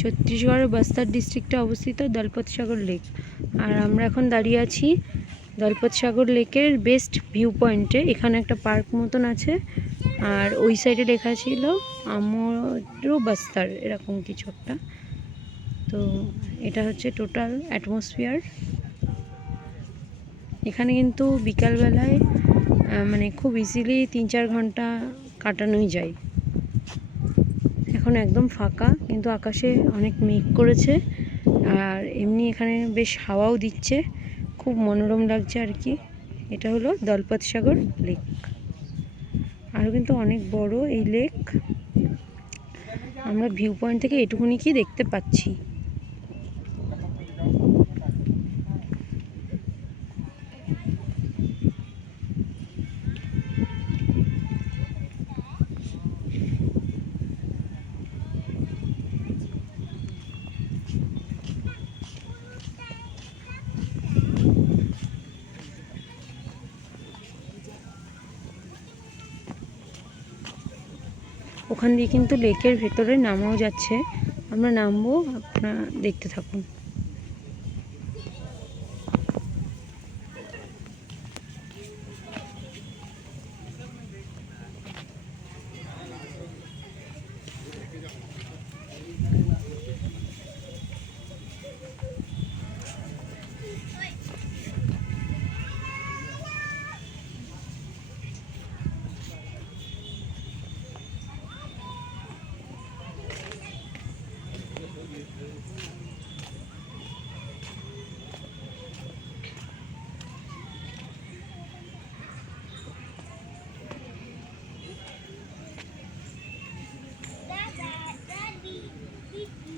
ছত্তিশগড়ের বস্তার ডিস্ট্রিক্টে অবস্থিত দলপত সাগর লেক। আর আমরা এখন দাঁড়িয়ে আছি দলপত সাগর লেকের বেস্ট ভিউ পয়েন্টে। এখানে একটা পার্ক মতন আছে, আর ওই সাইডে লেখা ছিল আমরো বস্তার, এরকম কিছু একটা। তো এটা হচ্ছে টোটাল অ্যাটমসফিয়ার। এখানে কিন্তু বিকালবেলায় মানে খুব ইজিলি 3-4 ঘন্টা কাটানোই যায়। এখন একদম ফাঁকা, কিন্তু আকাশে অনেক মেঘ করেছে, আর এমনি এখানে বেশ হাওয়াও দিচ্ছে, খুব মনোরম লাগছে আর কি। এটা হলো দলপত সাগর লেক। আরও কিন্তু অনেক বড় এই লেক, আমরা ভিউ পয়েন্ট থেকে এটুকুনি কি দেখতে পাচ্ছি। ওখান দিয়ে কিন্তু লেকের ভেতরে নামাও যাচ্ছে, আমরা নামবো, আপনারা দেখতে থাকুন।